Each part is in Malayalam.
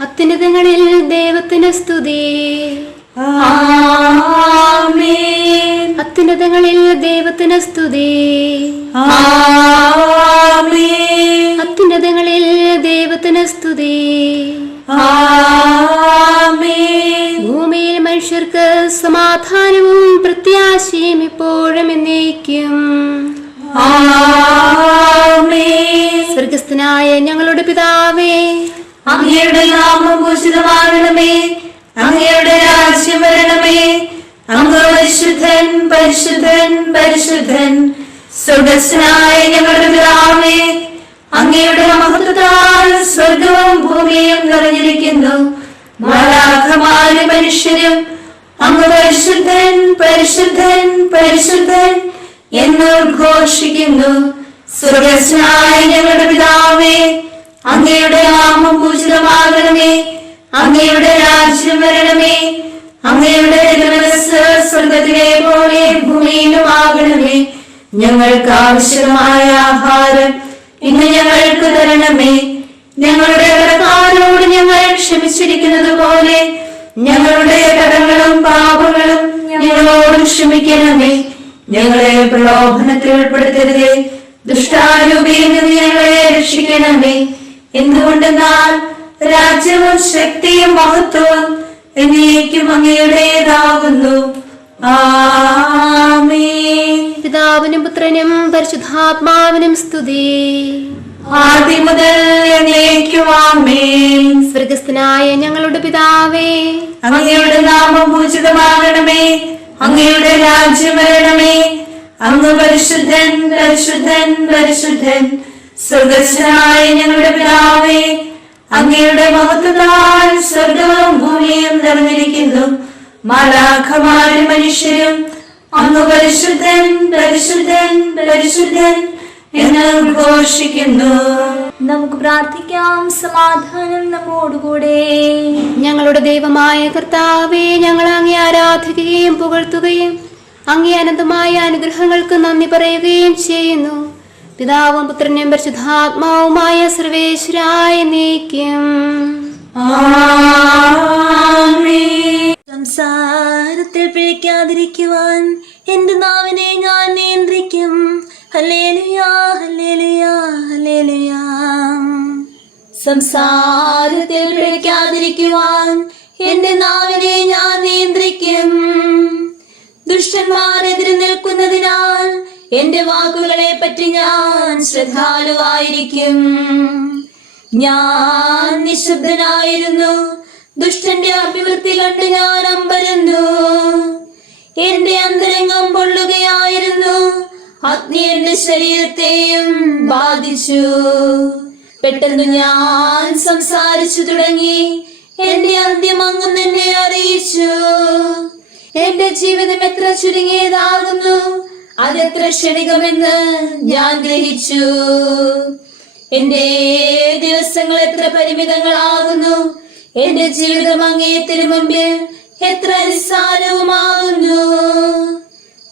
അത്യുന്നതങ്ങളിൽ ദൈവത്തിന് സ്തുതി. ആമേൻ. അത്യുന്നതങ്ങളിൽ ദൈവത്തിന് സ്തുതി. ആമേൻ. അത്യുന്നതങ്ങളിൽ ദൈവത്തിന് സ്തുതി. ആമേൻ. ഭൂമിയിൽ മനുഷ്യർക്ക് സമാധാനവും പ്രത്യാശയും ഇപ്പോഴും എന്നേക്കും. ആമേൻ. സ്വർഗസ്ഥനായ ഞങ്ങളുടെ പിതാവേ, അങ്ങയുടെ നാമം പൂജിതമാകണമേ. അങ്ങയുടെ രാജ്യം വരണമേ. അങ്ങ് പരിശുദ്ധൻ പരിശുദ്ധൻ പരിശുദ്ധൻ. സ്വർഗസ്ഥനായ ഞങ്ങളുടെ പിതാവേ, അങ്ങയുടെ മഹത്വത്താൽ സ്വർഗവും ഭൂമിയും നിറഞ്ഞിരിക്കുന്നു. മാലാഖമാരും മനുഷ്യരും അങ്ങ് പരിശുദ്ധൻ പരിശുദ്ധൻ പരിശുദ്ധൻ എന്ന് ഉദ്ഘോഷിക്കുന്നു. സ്വർഗസ്ഥനായ ഞങ്ങളുടെ പിതാവേ, അങ്ങയുടെ നാമം പൂജിതമാകണമേ. അങ്ങയുടെ രാജ്യം വരണമേ. അങ്ങയുടെ തിരുമനസ്സ് സ്വർഗത്തിലെ പോലെ ഭൂമിയിലും ആകണമേ. ഞങ്ങൾക്ക് ആവശ്യമായ ആഹാരം ഇന്ന് ഞങ്ങൾക്ക് തരണമേ. ഞങ്ങളുടെ കടക്കാരോട് ഞങ്ങൾ ക്ഷമിച്ചിരിക്കുന്നത് പോലെ ഞങ്ങളുടെ കടങ്ങളും പാപങ്ങളും ഞങ്ങളോട് ക്ഷമിക്കണമേ. ഞങ്ങളെ പ്രലോഭനത്തിൽ ഉൾപ്പെടുത്തരുതേ, ദുഷ്ടാരൂപിയിൽ നിന്ന് ഞങ്ങളെ രക്ഷിക്കണമേ. എന്തുകൊണ്ടെന്നാൽ രാജ്യവും ശക്തിയും മഹത്വവും എന്നേക്കും അങ്ങയുടേതാകുന്നു. ആമേൻ. പിതാവിനും പുത്രനും പരിശുദ്ധാത്മാവിനും സ്തുതി. ആദ്യം മുതൽ എന്നേക്കും ആമേൻ. സ്വർഗസ്ഥനായ ഞങ്ങളുടെ പിതാവേ, അങ്ങയുടെ നാമം പൂജിതമാകണമേ. അങ്ങയുടെ രാജ്യം വരണമേ. അങ്ങ് പരിശുദ്ധൻ പരിശുദ്ധൻ പരിശുദ്ധൻ. സ്വർഗസ്ഥനായ ഞങ്ങളുടെ പിതാവേ, അങ്ങയുടെ മഹത്വത്താൽ സ്വർഗവും ഭൂമിയും നിറഞ്ഞിരിക്കുന്നു. മാലാഖമാരും മനുഷ്യരും അങ്ങ് പരിശുദ്ധൻ പരിശുദ്ധൻ പരിശുദ്ധൻ എന്ന് ഉദ്ഘോഷിക്കുന്നു. നമുക്ക് പ്രാർത്ഥിക്കാം. സമാധാനം നമ്മോടുകൂടെ. ഞങ്ങളുടെ ദൈവമായ കർത്താവേ, ഞങ്ങൾ അങ്ങേ ആരാധിക്കുകയും പുകഴ്ത്തുകയും അങ്ങേ അനന്തമായ അനുഗ്രഹങ്ങൾക്ക് നന്ദി പറയുകയും ചെയ്യുന്നു. പിതാവും പുത്രനും പരിശുദ്ധാത്മാവുമായ സർവേശ്വരായ എന്നേക്കും. സംസാരത്തിൽ പിഴയ്ക്കാതിരിക്കുവാൻ എന്റെ നാവിനെ ഞാൻ നിയന്ത്രിക്കും. ഹല്ലേലൂയാ ഹല്ലേലൂയാ ഹല്ലേലൂയാ. സംസാരത്തിൽ പിഴയ്ക്കാതിരിക്കുവാൻ എന്റെ നാവിനെ ഞാൻ നിയന്ത്രിക്കും. ദുഷ്ടന്മാരെതിരെ നിൽക്കുന്നതിനാൽ എന്റെ വാക്കുകളെ പറ്റി ഞാൻ ശ്രദ്ധാലുവായിരിക്കും. ഞാൻ നിശബ്ദനായിരുന്നു. ദുഷ്ടന്റെ അഭിവൃദ്ധി കണ്ട് ഞാൻ അമ്പരന്നു. എന്റെ അന്തരംഗം പൊള്ളുകയായിരുന്നു. അഗ്നി എന്റെ ശരീരത്തെയും ബാധിച്ചു. പെട്ടെന്ന് ഞാൻ സംസാരിച്ചു തുടങ്ങി. എന്റെ അന്ത്യം അങ്ങ് എന്നെ അറിയിച്ചു. എന്റെ ജീവിതം എത്ര ചുരുങ്ങിയതാകുന്നു, അതെത്ര ക്ഷണികമെന്ന് ഞാൻ ഗ്രഹിച്ചു. എന്റെ ദിവസങ്ങൾ എത്ര പരിമിതങ്ങളാകുന്നു. എന്റെ ജീവിതം അങ്ങേ തിരുമുമ്പിൽ എത്ര നിസ്സാരവുമാകുന്നു.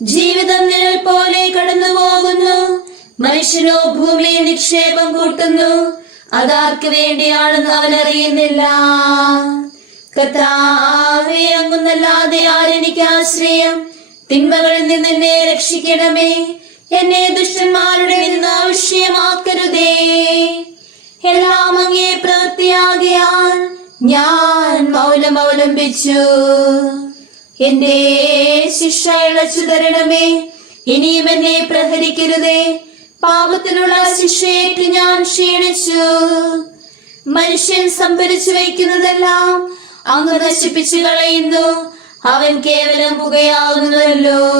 ജീവിതം നിഴൽ പോലെ കടന്നു പോകുന്നു. മനുഷ്യനോ ഭൂമിയിൽ നിക്ഷേപം കൂട്ടുന്നു. അതാർക്ക് വേണ്ടിയാണെന്ന് അവൻ അറിയുന്നില്ല. കർത്താവേ, അങ്ങുന്നല്ലാതെ ആരെനിക്ക് ആശ്രയം? തിന്മകളിൽ നിന്ന് എന്നെ രക്ഷിക്കണമേ. എന്നെ ദുഷ്ടന്മാരുടെ നിന്ന് ആവശ്യമാക്കരുതേ. എല്ലാം അങ്ങേ പ്രവൃത്തിയാകിയാൽ ഞാൻ മൗനം അവലംബിച്ചു. എന്റെ ശിക്ഷ ഇളച്ചു തരണമേ. ഇനിയും എന്നെ പ്രഹരിക്കരുതേ. പാപത്തിനുള്ള ശിക്ഷയേറ്റ് ഞാൻ ക്ഷീണിച്ചു. മനുഷ്യൻ സംഭരിച്ചു വയ്ക്കുന്നതെല്ലാം അങ്ങ് നശിപ്പിച്ചു കളയുന്നു. അവൻ കേവലം പുകയാകുന്നുവല്ലോ.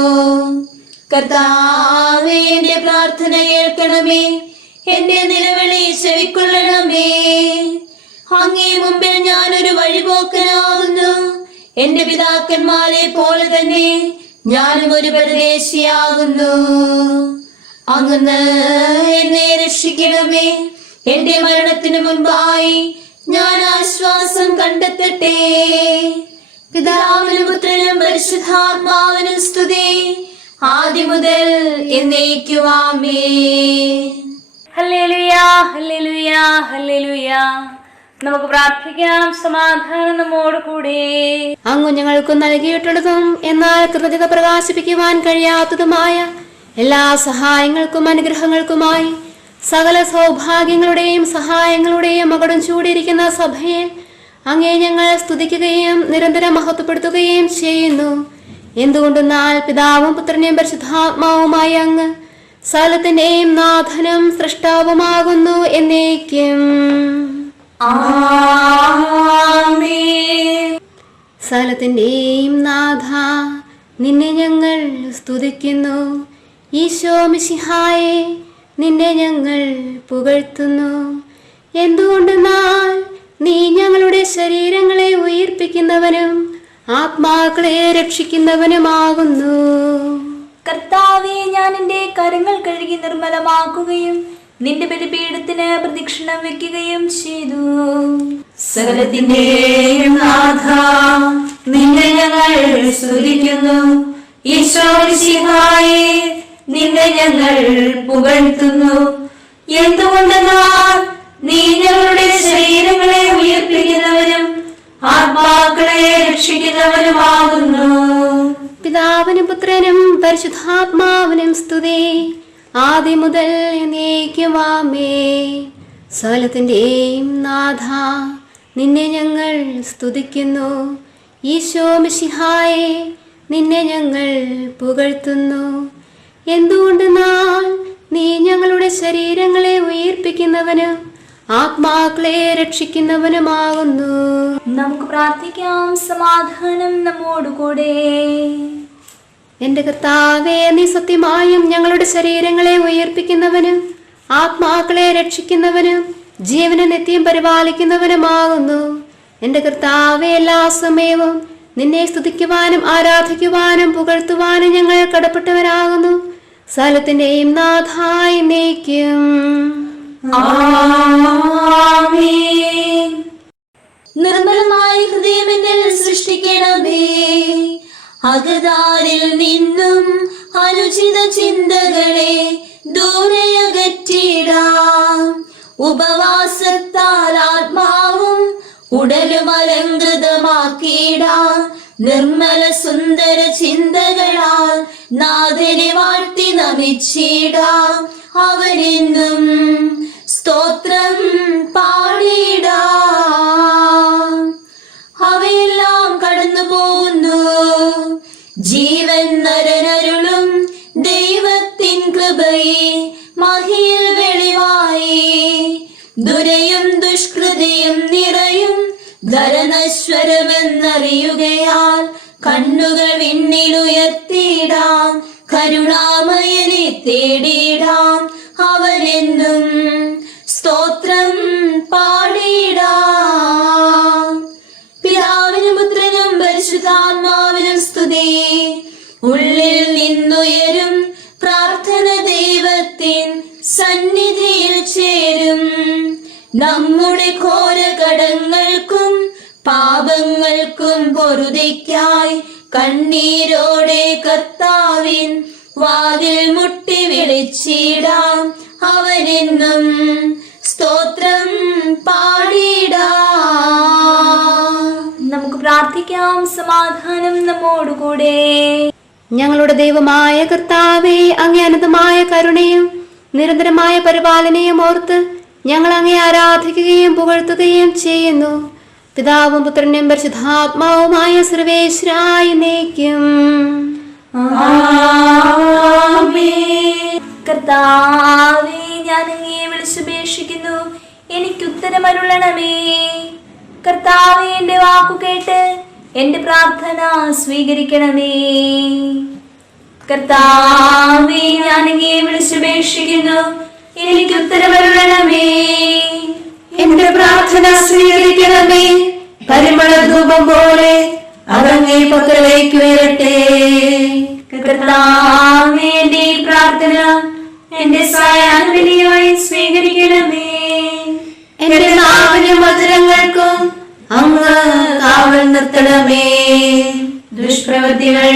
കർത്താവേ, എന്റെ പ്രാർത്ഥന കേൾക്കണമേ. എന്റെ നിലവിളി ചെവിക്കൊള്ളണമേ. അങ്ങേ മുമ്പിൽ ഞാനൊരു വഴിപോക്കനാകുന്നു. എന്റെ പിതാക്കന്മാരെ പോലെ തന്നെ ഞാനും ഒരു പരദേശിയാകുന്നു. അങ്ങ് എന്നെ രക്ഷിക്കണമേ. എന്റെ മരണത്തിന് മുൻപായി ഞാൻ ആശ്വാസം കണ്ടെത്തട്ടെ. പിതാവിനും പുത്രനും പരിശുദ്ധാത്മാവിനും സ്തുതി, ആദ്യം മുതൽ എന്നേക്കും ആമേൻ. ഹല്ലേലൂയാ ഹല്ലേലൂയാ ഹല്ലേലൂയാ. നമുക്ക് പ്രാർത്ഥിക്കാം. സമാധാനം നമ്മോട് കൂടെ. അങ്ങ് ഞങ്ങൾക്ക് നൽകിയിട്ടുള്ളതും എന്നാൽ കൃതജ്ഞത പ്രകാശിപ്പിക്കുവാൻ കഴിയാത്തതുമായ എല്ലാ സഹായങ്ങൾക്കും അനുഗ്രഹങ്ങൾക്കുമായി സകല സൗഭാഗ്യങ്ങളുടെയും സഹായങ്ങളുടെയും മകുടം ചൂടിയിരിക്കുന്ന സഭയെ അങ്ങേ ഞങ്ങൾ സ്തുതിക്കുകയും നിരന്തരം മഹത്വപ്പെടുത്തുകയും ചെയ്യുന്നു. എന്തുകൊണ്ടെന്നാൽ പിതാവും പുത്രനെയും പരിശുദ്ധാത്മാവുമായ അങ്ങ് സകലത്തിന്റെയും നാഥനും സൃഷ്ടാവുമാകുന്നു എന്നേക്കും. സകലത്തിന്റെയും നാഥ, നിന്നെ ഞങ്ങൾ സ്തുതിക്കുന്നു. ഈശോ മിശിഹായെ, നിന്നെ ഞങ്ങൾ പുകഴ്ത്തുന്നു. എന്തുകൊണ്ടെന്നാൽ നീ ഞങ്ങളുടെ ശരീരങ്ങളെ ഉയിർപ്പിക്കുന്നവനും ആത്മാക്കളെ രക്ഷിക്കുന്നവനുമാകുന്നു. കർത്താവേ, ഞാൻ എന്റെ കരങ്ങൾ കഴുകി നിർമ്മലമാക്കുകയും നിന്റെ ബലിപീഠത്തിന് പ്രദക്ഷിണം വെക്കുകയും ചെയ്തു. സകലത്തിന്റെയും നാഥ, നിന്നെ ഞങ്ങൾ സ്തുതിക്കുന്നു. ഈശോ മിശിഹായെ, നിന്നെ ഞങ്ങൾ പുകഴ്ത്തുന്നു. എന്തുകൊണ്ടെന്നാൽ നീ ഞങ്ങളുടെ ശരീരങ്ങളെ ഉയർപ്പിക്കുന്നവനും ആത്മാക്കളെ രക്ഷിക്കുന്നവനുമാകുന്നു. പിതാവിനും പുത്രനും പരിശുദ്ധാത്മാവിനും സ്തുതി, ആദ്യം മുതൽ എന്നേക്കും ആമേൻ. സകലത്തിന്റെയും നാഥ, നിന്നെ ഞങ്ങൾ സ്തുതിക്കുന്നു. ഈശോ മിശിഹായെ, നിന്നെ ഞങ്ങൾ പുകഴ്ത്തുന്നു. എന്തുകൊണ്ടെന്നാൽ നീ ഞങ്ങളുടെ ശരീരങ്ങളെ ഉയിർപ്പിക്കുന്നവനും ആത്മാക്കളെ രക്ഷിക്കുന്നവനുമാകുന്നു. നമുക്ക് പ്രാർത്ഥിക്കാം. സമാധാനം നമ്മോടുകൂടെ. എന്റെ കർത്താവേ, നീ സത്യമായും ഞങ്ങളുടെ ശരീരങ്ങളെ ഉയർപ്പിക്കുന്നവനും ആത്മാക്കളെ രക്ഷിക്കുന്നവനും ജീവനെ നിത്യം പരിപാലിക്കുന്നവനുമാകുന്നു. എന്റെ കർത്താവേ, എല്ലാ സമയവും നിന്നെ സ്തുതിക്കുവാനും ആരാധിക്കുവാനും പുകഴ്ത്തുവാനും ഞങ്ങൾ കടപ്പെട്ടവരാകുന്നു. സകലത്തിന്റെയും നാഥായി എന്നേക്കും. നിർമ്മലമായ ഹൃദയം എന്നിൽ സൃഷ്ടിക്കണമേ. അകതാരിൽ നിന്നും അനുചിത ചിന്തകളെ ദൂരെയകറ്റിടാം. ഉപവാസത്താൽ ആത്മാവും ഉടലും അലങ്കൃതമാക്കിടാം. നിർമ്മല സുന്ദര ചിന്തകളാൽ നാഥനെ വാഴ്ത്തി നമിച്ചിടാം. അവനെന്നും സ്തോത്രം പാടിടാം. അവയെല്ലാം കടന്നു പോകുന്നു. ജീവൻ നരനരുളും ദൈവത്തിൻ കൃപയെ മഹിയിൽ വെളിവായി. ദുരയും ദുഷ്കൃതിയും നിറയും ധരനശ്വരമെന്നറിയുകയാൽ കണ്ണുകൾ വിണ്ണിലുയർത്തിയിടാം. കരുണാമയനെ തേടിയിടാം. അവനെന്നും സ്തോത്രം പാടിയിടാം. പിതാവിനും പുത്രനും പരിശുദ്ധാത്മാവിനും സ്തുതി. ഉള്ളിൽ നിന്നുയരും പ്രാർത്ഥന ദൈവത്തിൻ സന്നിധിയിൽ ചേരും. നമ്മുടെ ഘോര കടങ്ങൾക്കും പാപങ്ങൾക്കും പൊറുതിക്കായി കണ്ണീരോടെ കർത്താവിൻ വാതിൽ മുട്ടി വിളിച്ചിടാം. അവനെന്നും സ്തോത്രം പാടിടാം. നമുക്ക് പ്രാർത്ഥിക്കാം. സമാധാനം നമ്മോടുകൂടെ. ഞങ്ങളുടെ ദൈവമായ കർത്താവേ, അങ്ങേ അനന്തമായ കരുണയും നിരന്തരമായ പരിപാലനയും ഓർത്ത് ഞങ്ങൾ അങ്ങേ ആരാധിക്കുകയും പുകഴ്ത്തുകയും ചെയ്യുന്നു. പിതാവും പുത്രനും പരിശുദ്ധാത്മാവുമായ സർവേശ്വരായ എന്നേക്കും. കർത്താവേ, ഞാൻ അങ്ങയെ വിളിച്ചുപേക്ഷിക്കുന്നു. എനിക്ക് ഉത്തരമരുളണമേ. കർത്താവേ, എന്റെ വാക്കു കേട്ട് എന്റെ പ്രാർത്ഥന സ്വീകരിക്കണമേ. കർത്താവേ, ഞാൻ അങ്ങയെ വിളിച്ചുപേക്ഷിക്കുന്നു. എനിക്ക് ഉത്തരമരുളണമേ. എന്റെ പ്രാർത്ഥന സ്വീകരിക്കണമേ. പരിമള ധൂപം പോലെ അതങ്ങേ പക്കലേക്ക് ഉയരട്ടെ. കർത്താവേ, എന്റെ ഈ പ്രാർത്ഥന എന്റെ സായാഹ്നബലിയായി സ്വീകരിക്കണമേ. എന്റെ നാവിനും മധുരങ്ങൾക്കും അങ്ങ് കാവൽ നിർത്തണമേ. ദുഷ്പ്രവൃത്തികൾ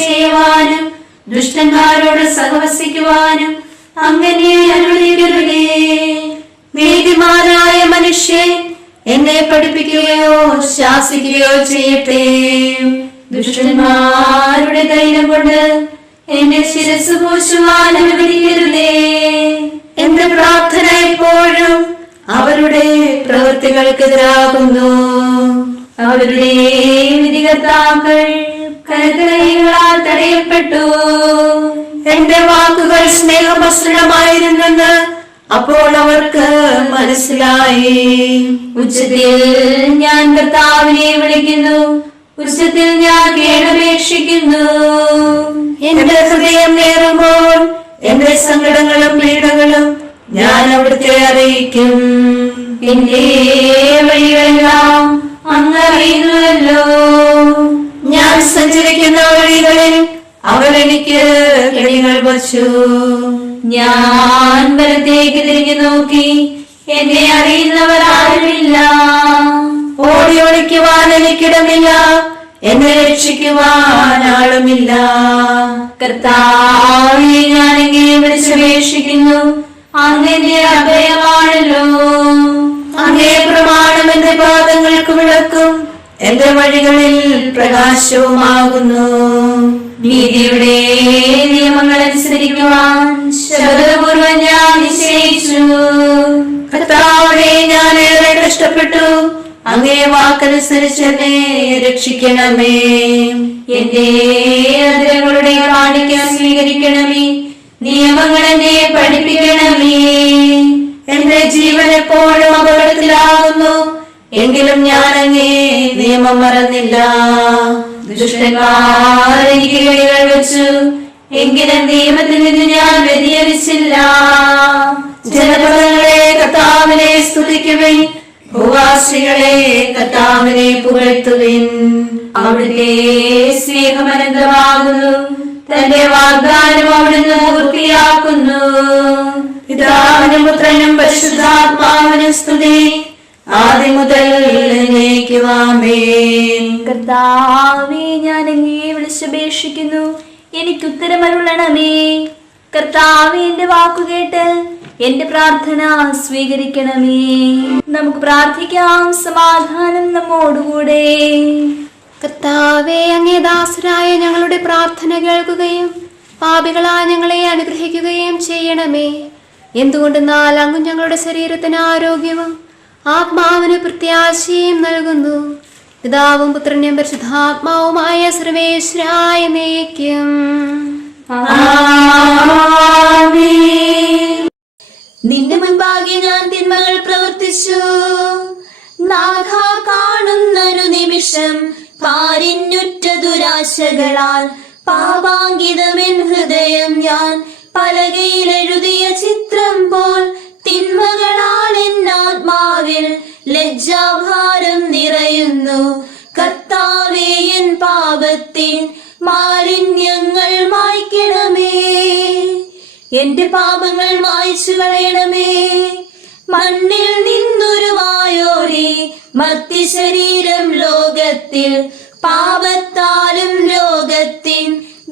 ചെയ്യുവാനും ദുഷ്ടന്മാരോട് സഹവസിക്കുവാനും അങ്ങനെ അനുവദിക്കരുതേ. നീതിമാനായ മനുഷ്യൻ എന്നെ പഠിപ്പിക്കുകയോ ശാസിക്കുകയോ ചെയ്യട്ടെ. ദുഷ്ടന്മാരുടെ തൈലം കൊണ്ട് എന്റെ ശിരസ് പൂശുവാൻ അനുവദിക്കരുതേ. എന്റെ പ്രാർത്ഥന എപ്പോഴും അവരുടെ പ്രവൃത്തികൾക്കെതിരാകുന്നു. അവരുടെ വിധികർത്താക്കൾ കരുതലകളാൽ തടയപ്പെട്ടു. എന്റെ വാക്കുകൾ സ്നേഹമസൃണമായിരുന്നെന്ന് അപ്പോൾ അവർക്ക് മനസ്സിലായി. ഉച്ചത്തിൽ ഞാൻ കർത്താവിനെ വിളിക്കുന്നു, ഉച്ചത്തിൽ ഞാൻ കേണപേക്ഷിക്കുന്നു. എന്റെ ഹൃദയം നേറുമ്പോൾ എന്റെ സങ്കടങ്ങളും പീഡകളും ഞാൻ അവിടുത്തെ അറിയിക്കും. എന്റെ വഴികളെല്ലാം അങ്ങ് അറിയുന്നുവല്ലോ. ഞാൻ സഞ്ചരിക്കുന്ന വഴികളിൽ അവർ എനിക്ക് കെണികൾ വച്ചു. ഞാൻ വലത്തേക്ക് തിരിഞ്ഞു നോക്കി, എന്നെ അറിയുന്നവർ ആരുമില്ല. ഓടി ഒളിക്കുവാൻ എനിക്കിടമില്ല, എന്നെ രക്ഷിക്കുവാൻ ആളുമില്ല. കർത്താവേ, ഞാൻ അങ്ങയെ വിളിച്ചപേക്ഷിക്കുന്നു, അങ്ങ് എന്റെ അഭയമാണല്ലോ. അങ്ങേ പ്രമാണം എന്റെ പാദങ്ങൾക്ക് വിളക്കും, എന്റെ വഴികളിൽ പ്രകാശവുമാകുന്നു. നീതിയുടെ നിയമങ്ങൾ അനുസരിക്കുവാൻ ശബ്ദപൂർവ്വം ഞാൻ നിശ്ചയിച്ചു. കർത്താവേ, ഞാൻ ഏറെ കഷ്ടപ്പെട്ടു, അങ്ങേ വാക്കനുസരിച്ച് എന്നെ രക്ഷിക്കണമേ. എന്റെ അതിരങ്ങളുടെ കാണിക്ക സ്വീകരിക്കണമേ, നിയമങ്ങൾ എന്നെ പഠിപ്പിക്കണമേ. എന്റെ ജീവൻ എപ്പോഴും അപകടത്തിലാകുന്നു, എങ്കിലും ഞാൻ അങ്ങേ നിയമം മറന്നില്ല. ദുഷ്ടന്മാർ എനിക്ക് കെണികൾ വെച്ചു, എങ്കിലും നിയമത്തിൽ നിന്ന് ഞാൻ വ്യതിചലിച്ചില്ല. ജനപദങ്ങളെ കർത്താവിനെ സ്തുതിക്കുവിൻ, ഭൂവാസികളെ കർത്താവിനെ പുകഴ്ത്തുവിൻ. അവിടുത്തെ സ്നേഹം അനന്തമാകുന്നു, തന്റെ വാഗ്ദാനം അവിടുന്ന് പൂർത്തിയാക്കുന്നു. പിതാവിനും പുത്രനും പരിശുദ്ധാത്മാവിനും സ്തുതി, ആദ്യം മുതൽ എന്നേക്കും ആമേൻ. കർത്താവേ, ഞാൻ അങ്ങയെ വിളിച്ചപേക്ഷിക്കുന്നു, എനിക്കുത്തരമരുളണമേ. കർത്താവേ, എന്റെ വാക്കുകേട്ട് എന്റെ പ്രാർത്ഥന സ്വീകരിക്കണമേ. നമുക്ക് പ്രാർത്ഥിക്കാം. സമാധാനം നമ്മോടുകൂടെ. കർത്താവേ, അങ്ങേ ദാസരായ ഞങ്ങളുടെ പ്രാർത്ഥന കേൾക്കുകയും പാപികളായ ഞങ്ങളെ അനുഗ്രഹിക്കുകയും ചെയ്യണമേ. എന്തുകൊണ്ടെന്നാൽ അങ്ങ് ഞങ്ങളുടെ ശരീരത്തിന് ആരോഗ്യവും ആത്മാവിന് പ്രത്യാശയും നൽകുന്നു. പിതാവും പുത്രനും പരിശുദ്ധാത്മാവുമായ സർവേശ്വരായ എന്നേക്കും. നിന്റെ മുൻപാകെ ഞാൻ തിന്മകൾ പ്രവർത്തിച്ചു. നാഥ, കാണുന്നൊരു നിമിഷം പാരിഞ്ഞുറ്റ ദുരാശകളാൽ പാപാങ്കിതമെൻ ഹൃദയം ഞാൻ പലകയിൽ എഴുതിയ ചിത്രം പോൽ തിന്മകളാൽ എന്നാത്മാവിൽ ലജ്ജാഭാരം നിറയുന്നു. കർത്താവേ, എൻ പാപത്തിൻ മാലിന്യങ്ങൾ മായ്ക്കണമേ. എന്റെ പാപങ്ങൾ മായ്ച്ചു കളയണമേ. മണ്ണിൽ നിന്നുരുവായോരേ മർത്യശരീരം ലോകത്തിൽ പാപത്താലും രോഗത്തിൻ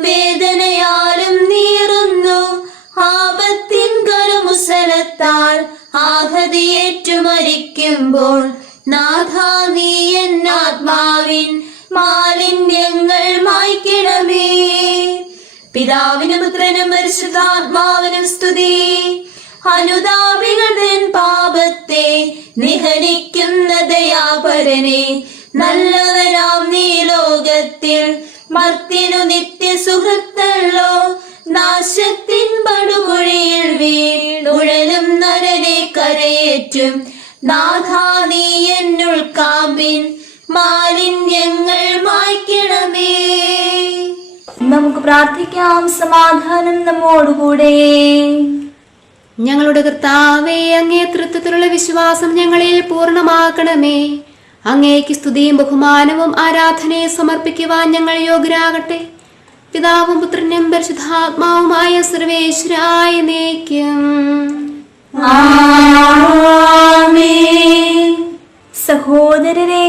വേദനയാലും നീറുന്നു. ആപത്തിൻ കരമുസലത്താൽ ആഹതിയേറ്റു മരിക്കുമ്പോൾ നാഥാ, നീ എന്നാത്മാവിൻ മാലിന്യങ്ങൾ മായ്ക്കണമേ. പിതാവിനും പുത്രനും പരിശുദ്ധാത്മാവിനും സ്തുതി. അനുതാപികൾ തൻ പാപത്തെ നിഹനിക്കുന്ന ദയാപരനെ, നല്ലവരാം നീ ലോകത്തിൽ മർത്യനു നിത്യ സുഹൃത്തല്ലോ. നാശത്തിൻ പടുകുഴിയിൽ വീണുഴലും നരനെ കരയേറ്റും നാഥാ, നീ എന്നുൾ കാമ്പിൻ മാലിന്യങ്ങൾ മായ്ക്കണമേ. നമുക്ക് പ്രാർത്ഥിക്കാം. സമാധാനം നമ്മോടുകൂടെ. ഞങ്ങളുടെ കർത്താവേ, അങ്ങേ തൃത്വത്തിലുള്ള വിശ്വാസം ഞങ്ങളിൽ പൂർണ്ണമാക്കണമേ. അങ്ങേക്ക് സ്തുതിയും ബഹുമാനവും ആരാധനയെ സമർപ്പിക്കുവാൻ ഞങ്ങൾ യോഗ്യരാകട്ടെ. പിതാവും പുത്രനും പരിശുദ്ധാത്മാവുമായ സർവേശ്വരായ എന്നേക്കും. സഹോദരരെ,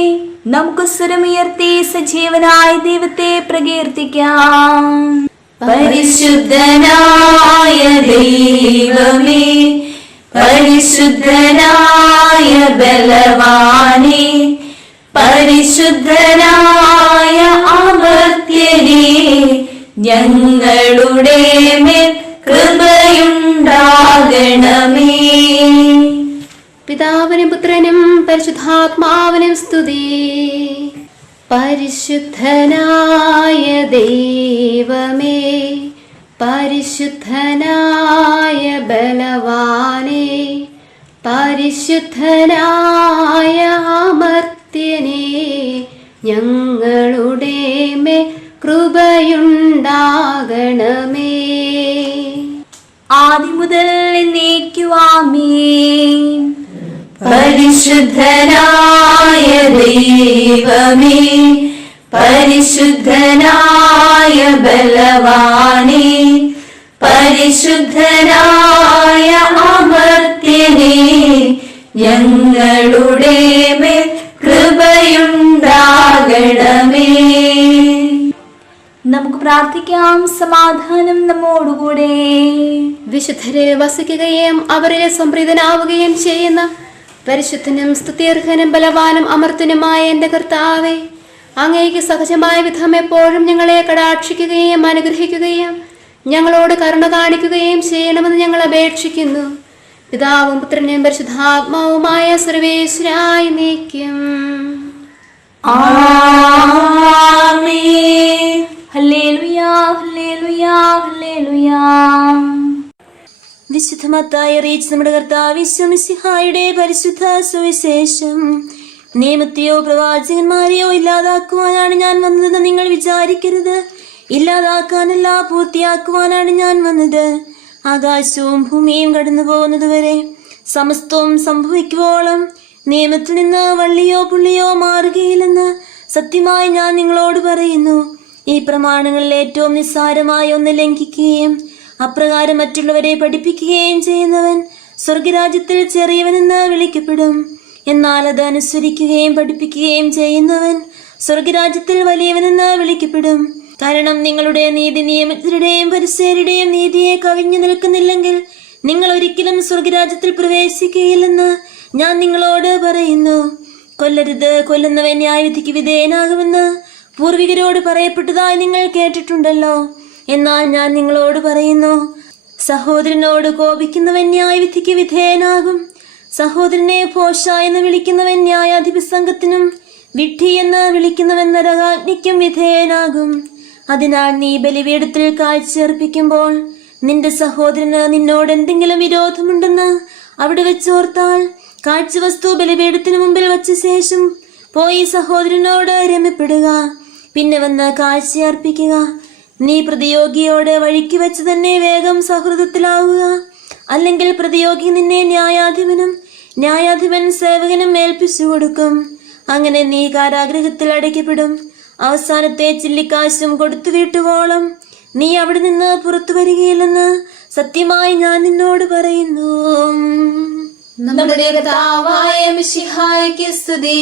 നമുക്ക് സ്വരമുയർത്തി സജീവനായ ദൈവത്തെ പ്രകീർത്തിക്കാം. പരിശുദ്ധനായ ദൈവമേ, പരിശുദ്ധനായ ബലവാനേ, പരിശുദ്ധനായ അമർത്യനേ, ഞങ്ങളുടെ മേൽ കൃപയുണ്ടാകണമേ. പിതാവിനും പുത്രനും പരിശുദ്ധാത്മാവിനും സ്തുതി. പരിശുദ്ധനായ ദൈവമേ, പരിശുദ്ധനായ ബലവാനേ, പരിശുദ്ധനായ അമർത്യനേ, ഞങ്ങളുടെ മേൽ കൃപയുണ്ടാകണമേ. ആദിമുതൽ എന്നേക്കുവാമേൻ. പരിശുദ്ധനായ ദൈവമേ, പരിശുദ്ധനായ ബലവാനേ, പരിശുദ്ധനായ അമർത്യനേ, ഞങ്ങളുടെ മേൽ കൃപയുണ്ടാകണമേ. നമുക്ക് പ്രാർത്ഥിക്കാം. സമാധാനം നമ്മോടുകൂടെ. വിശുദ്ധരിൽ വസിക്കുകയും അവരിൽ സംപ്രീതനാവുകയും ചെയ്യുന്ന പരിശുദ്ധനും സ്തുത്യർഹനും ബലവാനും അമർത്തനുമായ എന്റെ കർത്താവേ, അങ്ങേക്ക് സഹജമായ വിധം എപ്പോഴും ഞങ്ങളെ കടാക്ഷിക്കുകയും അനുഗ്രഹിക്കുകയും ഞങ്ങളോട് കരുണ കാണിക്കുകയും ചെയ്യണമെന്ന് ഞങ്ങൾ അപേക്ഷിക്കുന്നു. പിതാവും പുത്രനും പരിശുദ്ധാത്മാവുമായ സർവേശ്വരായി നീക്കും. ആമേൻ. ഹല്ലേലൂയാ, ഹല്ലേലൂയാ, ഹല്ലേലൂയാ. വിശുദ്ധ മത്തായി അറിയിച്ച നമ്മുടെ കർത്താവ് ഈശോ മിശിഹായുടെ പരിശുദ്ധ സുവിശേഷം. നിയമത്തെയോ പ്രവാചകന്മാരെയോ ഇല്ലാതാക്കുവാനാണ് ഞാൻ വന്നതെന്ന് നിങ്ങൾ വിചാരിക്കരുത്. ഇല്ലാതാക്കാനല്ല, പൂർത്തിയാക്കുവാനാണ് ഞാൻ വന്നത്. ആകാശവും ഭൂമിയും കടന്നു പോകുന്നതുവരെ സമസ്തവും സംഭവിക്കുവോളം നിയമത്തിൽ നിന്ന് വള്ളിയോ പുള്ളിയോ മാറുകയില്ലെന്ന് സത്യമായി ഞാൻ നിങ്ങളോട് പറയുന്നു. ഈ പ്രമാണങ്ങളിൽ ഏറ്റവും നിസ്സാരമായ ഒന്ന് ലംഘിക്കുകയും അപ്രകാരം മറ്റുള്ളവരെ പഠിപ്പിക്കുകയും ചെയ്യുന്നവൻ സ്വർഗരാജ്യത്തിൽ ചെറിയവനെന്ന് വിളിക്കപ്പെടും. എന്നാൽ അത് അനുസരിക്കുകയും പഠിപ്പിക്കുകയും ചെയ്യുന്നവൻ സ്വർഗരാജ്യത്തിൽ വലിയവനെന്ന് വിളിക്കപ്പെടും. കാരണം നിങ്ങളുടെ നീതി നിയമജ്ഞരുടെയും പരിസേരുടെയും നീതിയെ കവിഞ്ഞു നിൽക്കുന്നില്ലെങ്കിൽ നിങ്ങൾ ഒരിക്കലും സ്വർഗരാജ്യത്തിൽ പ്രവേശിക്കുകയില്ലെന്ന് ഞാൻ നിങ്ങളോട് പറയുന്നു. കൊല്ലരുത്, കൊല്ലുന്നവൻ ന്യായവിധിക്ക് വിധേയനാകുമെന്ന് പൂർവികരോട് പറയപ്പെട്ടതായി നിങ്ങൾ കേട്ടിട്ടുണ്ടല്ലോ. എന്നാൽ ഞാൻ നിങ്ങളോട് പറയുന്നു, സഹോദരനോട് കോപിക്കുന്നവൻ ന്യായവിധിക്ക് വിധേയനാകും. സഹോദരനെ ഭോഷ എന്ന് വിളിക്കുന്നവൻ ന്യായാധിപ സംഘത്തിനും വിഡ്ഢി എന്ന് വിളിക്കുന്നവൻ നരകാഗ്നിക്കും വിധേയനാകും. അതിനാൽ നീ ബലിപീഠത്തിൽ കാഴ്ചയർപ്പിക്കുമ്പോൾ നിന്റെ സഹോദരന് നിന്നോട് എന്തെങ്കിലും വിരോധമുണ്ടെന്ന് അവിടെ വെച്ചോർത്താൽ കാഴ്ചവസ്തു ബലിപീഠത്തിന് മുമ്പിൽ വച്ച ശേഷം പോയി സഹോദരനോട് രമ്യപ്പെടുക. പിന്നെ വന്ന് കാഴ്ചയർപ്പിക്കുക. നീ പ്രതിയോഗിയോട് വഴിക്ക് വെച്ച് തന്നെ വേഗം സൗഹൃദത്തിലാവുക. അല്ലെങ്കിൽ പ്രതിയോഗി നിന്നെ ന്യായാധിപനും ന്യായാധിപൻ സേവകനും ഏൽപ്പിച്ചു കൊടുക്കും. അങ്ങനെ നീ കാരാഗ്രഹത്തിൽ അടയ്ക്കപ്പെടും. അവസാനത്തെ ചില്ലിക്കാശും കൊടുത്തു വീട്ടുവോളം നീ അവിടെ നിന്ന് പുറത്തു വരികയില്ലെന്ന് സത്യമായി ഞാൻ നിന്നോട് പറയുന്നു. നമ്മുടെ കർത്താവായ മിശിഹായ്ക്ക് സ്തുതി.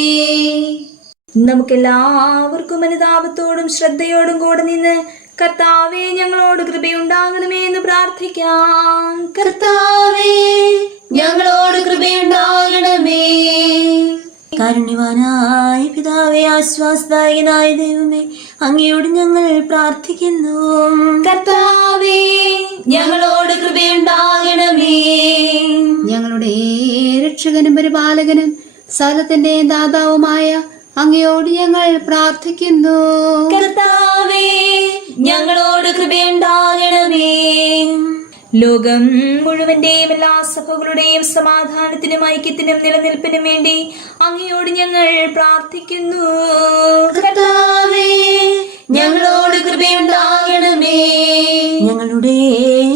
നമുക്കെല്ലാവർക്കും അനുതാപത്തോടും ശ്രദ്ധയോടും കൂടെ നിന്ന് കർത്താവേ ഞങ്ങളോട് കൃപയുണ്ടാകണമേ എന്ന് പ്രാർത്ഥിക്കാം. കർത്താവേ, ഞങ്ങളോട് കൃപയുണ്ടാകണമേ. കാരുണ്യവാനായ പിതാവേ, ആശ്വാസദായകനായ ദൈവമേ, അങ്ങയോട് ഞങ്ങൾ പ്രാർത്ഥിക്കുന്നു. കർത്താവേ, ഞങ്ങളോട് കൃപയുണ്ടാകണമേ. ഞങ്ങളുടെ രക്ഷകനും പരിപാലകനും സകലത്തിന്റെ ദാതാവുമായ അങ്ങയോട് ഞങ്ങൾ പ്രാർത്ഥിക്കുന്നു. കർത്താവേ, ഞങ്ങളോട് കൃപയുണ്ടാകണമേ. ലോകം മുഴുവന്റെയും എല്ലാ സഭകളുടെയും സമാധാനത്തിനും ഐക്യത്തിനും നിലനിൽപ്പിനും വേണ്ടി അങ്ങയോട് ഞങ്ങൾ പ്രാർത്ഥിക്കുന്നു. കർത്താവേ, ഞങ്ങളോട് കൃപയുണ്ടാകണമേ. ഞങ്ങളുടെ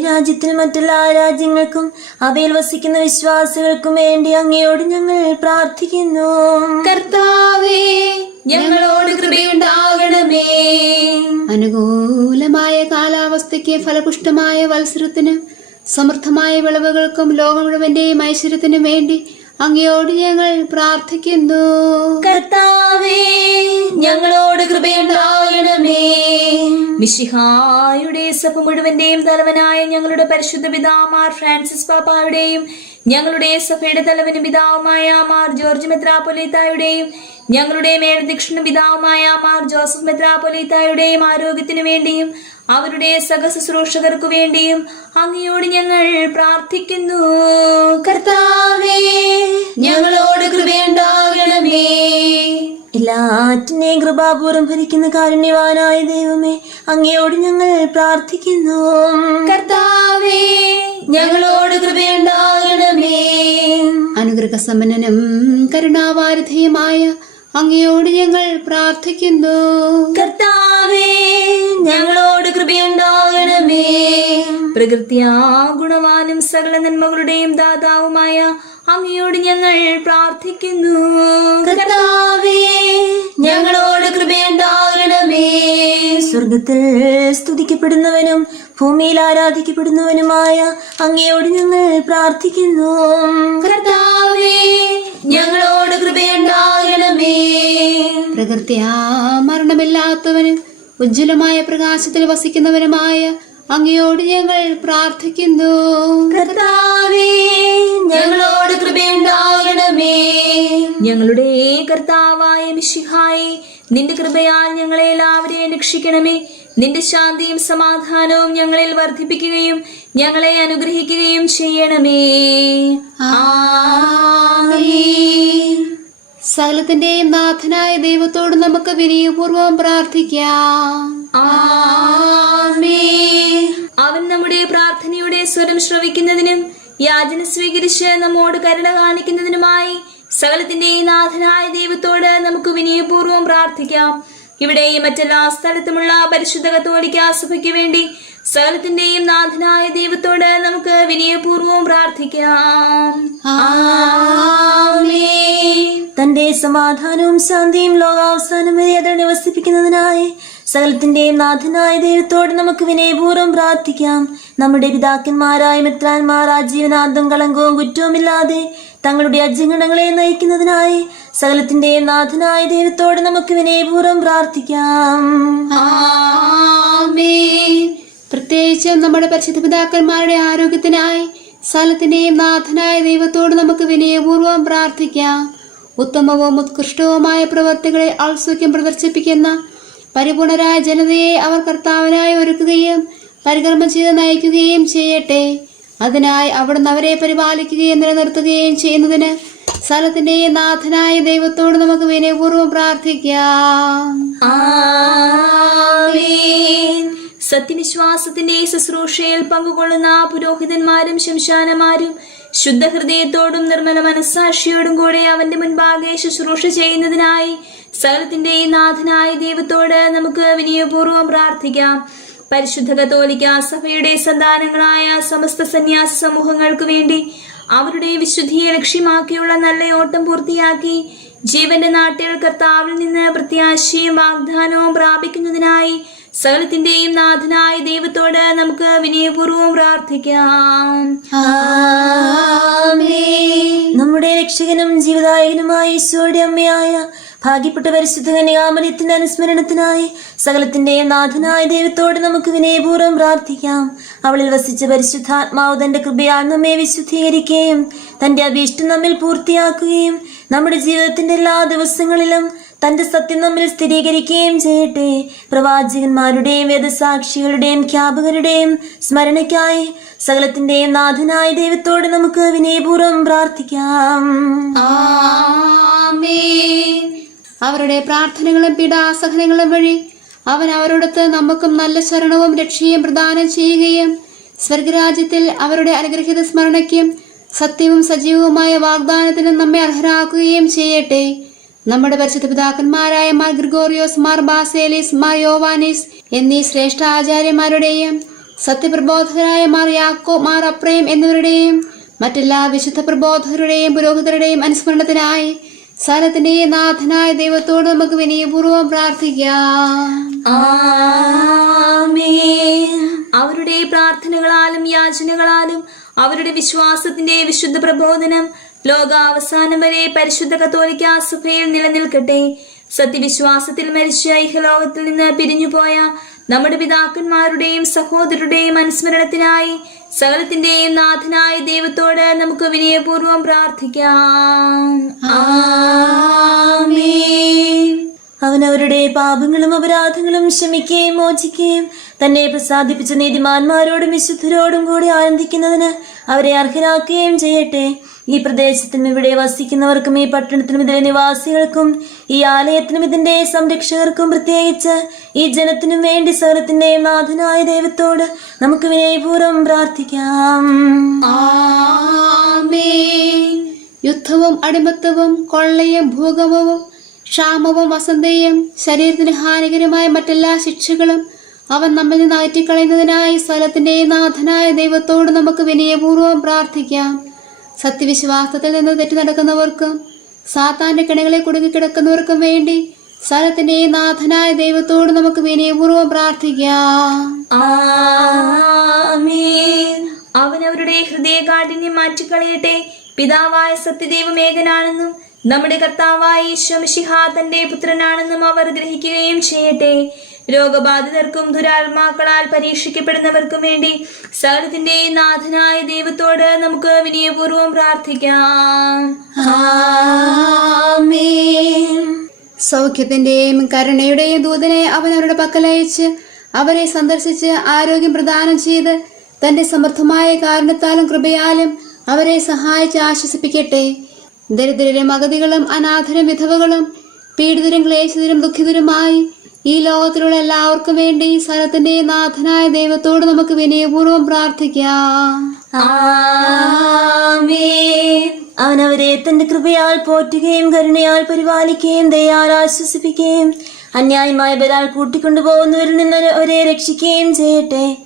രാജ്യത്തിൽ മറ്റെല്ലാ രാജ്യങ്ങൾക്കും അവയിൽ വസിക്കുന്ന വിശ്വാസികൾക്കും വേണ്ടി അങ്ങയോട് ഞങ്ങൾ പ്രാർത്ഥിക്കുന്നു. കർത്താവേ, ഞങ്ങളോട് കൃപയുണ്ടാകണമേ. അനുകൂലമായ കാലാവസ്ഥയ്ക്ക് ഫലപുഷ്ടമായ വത്സരത്തിനും സമൃദ്ധമായ വിളവുകൾക്കും ലോകം മുഴുവന്റെയും ഐശ്വര്യത്തിനും വേണ്ടി അങ്ങയോട് ഞങ്ങൾ പ്രാർത്ഥിക്കുന്നു. കർത്താവേ, ഞങ്ങളോട് കൃപയുണ്ടാകണമേ. മിശിഹായുടെ സഭ മുഴുവന്റെയും തലവനായ ഞങ്ങളുടെ പരിശുദ്ധ പിതാമാർ ഫ്രാൻസിസ് പാപ്പായുടെയും ഞങ്ങളുടെ സഭയുടെ തലവനും പിതാവുമായ മാർ ജോർജ് മെത്രാപ്പൊലീത്തായുടെയും ഞങ്ങളുടെ മേൽദീക്ഷണ പിതാവുമായ മാർ ജോസഫ് മെത്രാപ്പൊലീത്തായുടെയും ആരോഗ്യത്തിനു വേണ്ടിയും അവരുടെ സഹശുശ്രൂഷകർക്കു വേണ്ടിയും അങ്ങയോട് ഞങ്ങൾ പ്രാർത്ഥിക്കുന്നു. കർത്താവേ, ഞങ്ങളോട് കൃപയുണ്ടാകണമേ. എല്ലാറ്റിനെയും കൃപാപൂർവം ഭരിക്കുന്ന കാരുണ്യവാനായ ദൈവമേ, അങ്ങയോട് ഞങ്ങൾ പ്രാർത്ഥിക്കുന്നു. കർത്താവേ, ഞങ്ങളോട് കൃപയുണ്ടാകണമേ. അനുഗ്രഹസമ്പന്നനും കരുണാവാരിധിയുമായ അങ്ങയോട് ഞങ്ങൾ പ്രാർത്ഥിക്കുന്നു. കർത്താവേ, ഞങ്ങളോട് കൃപയുണ്ടാകണമേ. പ്രകൃത്യാ ഗുണവാനും സകല നന്മകളുടെയും ദാതാവുമായ അങ്ങയോട് ഞങ്ങൾ പ്രാർത്ഥിക്കുന്നു. കർത്താവേ, ഞങ്ങളോട് കൃപയുണ്ടാകണമേ. സ്വർഗത്തിൽ സ്തുതിക്കപ്പെടുന്നവനും ഭൂമിയിൽ ആരാധിക്കപ്പെടുന്നവനുമായ അങ്ങയോട് ഞങ്ങൾ പ്രാർത്ഥിക്കുന്നു. കർത്താവേ, ഞങ്ങളോട് കൃപയുണ്ടാകണമേ. പ്രകൃത്യാ മരണമില്ലാത്തവനും ഉജ്ജ്വലമായ പ്രകാശത്തിൽ വസിക്കുന്നവനുമായ അങ്ങയോട് ഞങ്ങൾ പ്രാർത്ഥിക്കുന്നു. കർത്താവേ, ഞങ്ങളോട് കൃപയുണ്ടാകണമേ. ഞങ്ങളുടെ കർത്താവായ മിശിഹായേ, നിന്റെ കൃപയാൽ ഞങ്ങളെ എല്ലാവരെയും രക്ഷിക്കണമേ. നിന്റെ ശാന്തിയും സമാധാനവും ഞങ്ങളിൽ വർദ്ധിപ്പിക്കുകയും ഞങ്ങളെ അനുഗ്രഹിക്കുകയും ചെയ്യണമേ. ആമേൻ. സകലത്തിന്റെയും നാഥനായ ദൈവത്തോട് നമുക്ക് വിനയപൂർവം പ്രാർത്ഥിക്കാം. ആമേൻ. അവൻ നമ്മുടെ പ്രാർത്ഥനയുടെ സ്വരം ശ്രവിക്കുന്നതിനും യാചന സ്വീകരിച്ച് നമ്മോട് കരുണ കാണിക്കുന്നതിനുമായി സകലത്തിന്റെയും നാഥനായ ദൈവത്തോട് നമുക്ക് വിനയപൂർവം പ്രാർത്ഥിക്കാം. ഇവിടെയും മറ്റെല്ലാ സ്ഥലത്തുമുള്ള പരിശുദ്ധ കത്തോലിക്കാ സഭയ്ക്ക് വേണ്ടി സകലത്തിന്റെയും നാഥനായ ദൈവത്തോട് നമുക്ക് വിനയപൂർവം പ്രാർത്ഥിക്കാം. ആമേൻ. തന്റെ സമാധാനവും ശാന്തിയും ലോകാവസാനം വരെ അതിൽ നിവസിപ്പിക്കുന്നതിനായി സകലത്തിന്റെയും നാഥനായ ദൈവത്തോട് നമുക്ക് വിനയപൂർവ്വം പ്രാർത്ഥിക്കാം. നമ്മുടെ പിതാക്കന്മാരായ മിത്രാന്മാർ ആജീവനാന്തം കളങ്കവും കുറ്റവുമില്ലാതെ തങ്ങളുടെ അജ്ഞഗണങ്ങളെ നയിക്കുന്നതിനായി സകലത്തിന്റെയും നാഥനായ ദൈവത്തോട് നമുക്ക് വിനയപൂർവ്വം പ്രാർത്ഥിക്കാം. ആമേൻ. പ്രത്യേകിച്ചും നമ്മുടെ പരിശുദ്ധ പിതാക്കന്മാരുടെ ആരോഗ്യത്തിനായി സകലത്തിന്റെയും നാഥനായ ദൈവത്തോട് നമുക്ക് വിനയപൂർവ്വം പ്രാർത്ഥിക്കാം. ഉത്തമവും ഉത്കൃഷ്ടവുമായ പ്രവർത്തികളെ ഔത്സുക്യം പ്രദർശിപ്പിക്കുന്ന പരിപൂർണരായ ജനതയെ അവർ കർത്താവിനായി ഒരുക്കുകയും പരികർമ്മം ചെയ്ത് നയിക്കുകയും ചെയ്യട്ടെ. അതിനായി അവിടുന്ന് അവരെ പരിപാലിക്കുകയും നിലനിർത്തുകയും ചെയ്യുന്നതിന് സകലത്തിന്റെയും നാഥനായ ദൈവത്തോട് നമുക്ക് വിനയപൂർവ്വം പ്രാർത്ഥിക്കാം. ആമേൻ. സത്യവിശ്വാസത്തിന്റെ ശുശ്രൂഷയിൽ പങ്കുകൊള്ളുന്ന പുരോഹിതന്മാരും ശംശാനമാരും ശുദ്ധഹൃദയത്തോടും നിർമ്മല മനസ്സാക്ഷിയോടും കൂടെ അവന്റെ മുൻപാകെ ശുശ്രൂഷ ചെയ്യുന്നതിനായി സകലത്തിന്റെയും നാഥനായ ദൈവത്തോട് നമുക്ക് വിനയപൂർവ്വം പ്രാർത്ഥിക്കാം. പരിശുദ്ധ കത്തോലിക്കാ സഭയുടെ സന്താനങ്ങളായ സമസ്ത സന്യാസ സമൂഹങ്ങൾക്ക് വേണ്ടി അവരുടെ വിശുദ്ധിയെ ലക്ഷ്യമാക്കിയുള്ള നല്ല ഓട്ടം പൂർത്തിയാക്കി ജീവന്റെ നാട്ടിൽ കർത്താവിൽ നിന്ന് പ്രത്യാശയും വാഗ്ദാനവും പ്രാപിക്കുന്നതിനായി സകലത്തിന്റെയും നാഥനായ ദൈവത്തോട് നമുക്ക് വിനയപൂർവ്വം പ്രാർത്ഥിക്കാം. ആമേൻ. നമ്മുടെ രക്ഷകനും ജീവദായകനുമായ ഈശോയുടെ അമ്മയായ ഭാഗ്യപ്പെട്ട പരിശുദ്ധ കന്യകാമറിയത്തിന്റെ അനുസ്മരണത്തിനായി സകലത്തിന്റെയും നാഥനായ ദൈവത്തോട് നമുക്ക് വിനയപൂർവ്വം പ്രാർത്ഥിക്കാം. അവളിൽ വസിച്ച പരിശുദ്ധാത്മാവ് തന്റെ കൃപയാൽ നമ്മെ വിശുദ്ധീകരിക്കുകയും തന്റെ അഭീഷ്ടം നമ്മിൽ പൂർത്തിയാക്കുകയും നമ്മുടെ ജീവിതത്തിന്റെ എല്ലാ ദിവസങ്ങളിലും തന്റെ സത്യം നമ്മിൽ സ്ഥിരീകരിക്കുകയും ചെയ്യട്ടെ. പ്രവാചകന്മാരുടെയും വേദസാക്ഷികളുടെയും ഖ്യാപകരുടെയും സ്മരണയ്ക്കായി സകലത്തിന്റെയും നാഥനായ ദൈവത്തോട് നമുക്ക് വിനയപൂർവ്വം പ്രാർത്ഥിക്കാം. ആമേൻ. അവരുടെ പ്രാർത്ഥനകളും പീഡാസഹനങ്ങളും വഴി അവൻ അവരോടൊത്ത് നമുക്കും നല്ല ശരണവും രക്ഷയും പ്രദാനം ചെയ്യുകയും സ്വർഗരാജ്യത്തിൽ അവരുടെ അനുഗ്രഹീത സ്മരണയ്ക്കും സത്യവും സജീവവുമായ വാഗ്ദാനത്തിനും നമ്മെ അർഹരാക്കുകയും ചെയ്യട്ടെ. നമ്മുടെ പരിശുദ്ധ പിതാക്കന്മാരായ മാർ ഗ്രിഗോറിയോസ്, മാർ ബാസേലിസ്, മാർ യോവാനിസ് എന്നീ ശ്രേഷ്ഠ ആചാര്യന്മാരുടെയും സത്യപ്രബോധകരായ മാർ യാക്കോ, മാർ അപ്രേം എന്നിവരുടെയും മറ്റെല്ലാ വിശുദ്ധ പ്രബോധകരുടെയും പുരോഹിതരുടെയും അനുസ്മരണത്തിനായി സകലത്തിന്റെയും നാഥനായ ദൈവത്തോട് നമുക്ക് വിനയപൂർവ്വം പ്രാർത്ഥിക്കാം. ആമേൻ. അവരുടെ പ്രാർത്ഥനകളാലും യാചനകളാലും അവരുടെ വിശ്വാസത്തിന്റെ വിശുദ്ധ പ്രബോധനം ലോകാവസാനം വരെ പരിശുദ്ധ കത്തോലിക്കാ സഭയിൽ നിലനിൽക്കട്ടെ. സത്യവിശ്വാസത്തിൽ മരിച്ച ഇഹലോകത്തിൽ നിന്ന് പിരിഞ്ഞുപോയ നമ്മുടെ പിതാക്കന്മാരുടെയും സഹോദരരുടെയും അനുസ്മരണത്തിനായി സകലത്തിന്റെയും നാഥനായ ദൈവത്തോട് നമുക്ക് വിനയപൂർവ്വം പ്രാർത്ഥിക്കാം. ആമേൻ. അവൻ അവരുടെ പാപങ്ങളും അപരാധങ്ങളും ക്ഷമിക്കുകയും മോചിക്കുകയും തന്നെ പ്രസാദിപ്പിച്ച നീതിമാന്മാരോടും വിശുദ്ധരോടും കൂടി ആനന്ദിക്കുന്നതിന് അവരെ അർഹരാക്കുകയും ചെയ്യട്ടെ. ഈ പ്രദേശത്തിനും ഇവിടെ വസിക്കുന്നവർക്കും ഈ പട്ടണത്തിനും ഇതിലെ നിവാസികൾക്കും ഈ ആലയത്തിനും ഇതിന്റെ സംരക്ഷകർക്കും പ്രത്യേകിച്ച് ഈ ജനത്തിനും വേണ്ടി സകലത്തിന്റെയും നാഥനായ ദൈവത്തോട് നമുക്ക് വിനയപൂർവ്വം പ്രാർത്ഥിക്കാം. ആമേൻ. യുദ്ധവും അടിമത്തവും കൊള്ളയും ഭൂകമ്പവും ക്ഷാമവും വസന്തയും ശരീരത്തിന് ഹാനികരമായ മറ്റെല്ലാ ശിക്ഷകളും അവൻ നമ്മിൽ നിന്ന് അകറ്റിക്കളയുന്നതിനായി സ്ഥലത്തിന്റെ നാഥനായ ദൈവത്തോട് നമുക്ക് വിനയപൂർവ്വം പ്രാർത്ഥിക്കാം. സത്യവിശ്വാസത്തിൽ നിന്ന് തെറ്റി നടക്കുന്നവർക്കും സാത്താന്റെ കിണകളെ കുടുങ്ങിക്കിടക്കുന്നവർക്കും വേണ്ടി സ്ഥലത്തിന്റെ നാഥനായ ദൈവത്തോട് നമുക്ക് വിനയപൂർവ്വം പ്രാർത്ഥിക്കാം. ആമേൻ. അവൻ അവരുടെ ഹൃദയകാഠിന്യം മാറ്റിക്കളയട്ടെ. പിതാവായ സത്യദൈവം ഏകനാണെന്നും നമ്മുടെ കർത്താവായ ഈശോ മിശിഹാ തന്റെ പുത്രനാണെന്നും അവർ ഗ്രഹിക്കുകയും ചെയ്യട്ടെ. രോഗബാധിതർക്കും ദുരാത്മാക്കളാൽ പരീക്ഷിക്കപ്പെടുന്നവർക്കും വേണ്ടി സകലത്തിന്റെ നാഥനായ ദൈവത്തോട് നമുക്ക് വിനയപൂർവ്വം പ്രാർത്ഥിക്കാം. ആമേൻ. സൗഖ്യത്തിന്റെയും കരുണയുടെയും ദൂതനെ അവൻ അവരുടെ പക്കലയച്ച് അവരെ സന്ദർശിച്ച് ആരോഗ്യം പ്രദാനം ചെയ്ത് തന്റെ സമർത്ഥമായ കാരുണ്യത്താലും കൃപയാലും അവരെ സഹായിച്ച് ആശ്വസിപ്പിക്കട്ടെ. ദരിദ്രരും അഗതികളും അനാഥരും വിധവകളും പീഡിതരും ക്ലേശിതരും ദുഃഖിതരുമായി ഈ ലോകത്തിലുള്ള എല്ലാവർക്കും വേണ്ടി സ്ഥലത്തിന്റെ നാഥനായ ദൈവത്തോട് നമുക്ക് വിനയപൂർവ്വം പ്രാർത്ഥിക്കാം. ആമേൻ. അവൻ അവരെ തന്റെ കൃപയാൽ പോറ്റുകയും കരുണയാൽ പരിപാലിക്കുകയും ദയാൽ ആശ്വസിപ്പിക്കുകയും അന്യായമായ ബലാൽ കൂട്ടിക്കൊണ്ടുപോകുന്നവരിൽ നിന്ന് അവരെ രക്ഷിക്കുകയും ചെയ്യട്ടെ.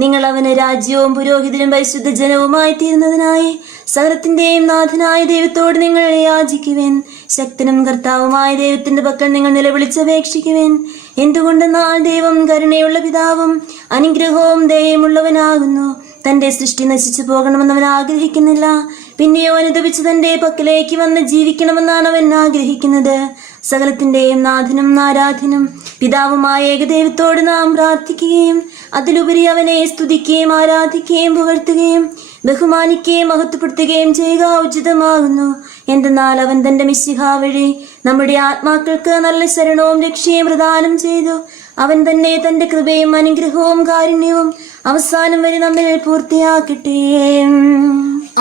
നിങ്ങൾ അവന് രാജ്യവും പുരോഹിതരും പരിശുദ്ധ ജനവുമായി തീരുന്നതിനായി സകലത്തിന്റെയും നാഥനായ ദൈവത്തോട് നിങ്ങൾ യാചിക്കുവേൻ. ശക്തനും കർത്താവുമായ ദൈവത്തിന്റെ പക്കൽ നിങ്ങൾ നിലവിളിച്ചപേക്ഷിക്കുവേൻ. എന്തുകൊണ്ടെന്നാൽ ദൈവം കരുണയുള്ള പിതാവും അനുഗ്രഹവും ദയമുള്ളവനാകുന്നു. തന്റെ സൃഷ്ടി നശിച്ചു പോകണമെന്ന് അവൻ ആഗ്രഹിക്കുന്നില്ല, പിന്നെയോ അനുദപിച്ച് തന്റെ പക്കലേക്ക് വന്ന് ജീവിക്കണമെന്നാണ് അവൻ ആഗ്രഹിക്കുന്നത്. സകലത്തിന്റെയും നാഥനും ആരാധ്യനും പിതാവുമായ ഏകദൈവത്തോട് നാം പ്രാർത്ഥിക്കുകയും അതിലുപരി അവനെ സ്തുതിക്കുകയും ആരാധിക്കുകയും പുകഴ്ത്തുകയും ബഹുമാനിക്കുകയും മഹത്വപ്പെടുത്തുകയും ചെയ്യുക ഉചിതമാകുന്നു. എന്തെന്നാൽ അവൻ തന്റെ മിശിഹാ വഴി നമ്മുടെ ആത്മാക്കൾക്ക് നല്ല ശരണവും രക്ഷയും പ്രദാനം ചെയ്തു. അവൻ തന്നെ തന്റെ കൃപയും അനുഗ്രഹവും കാരുണ്യവും അവസാനം വരെ നമ്മിൽ പൂർത്തിയാക്കട്ടെ.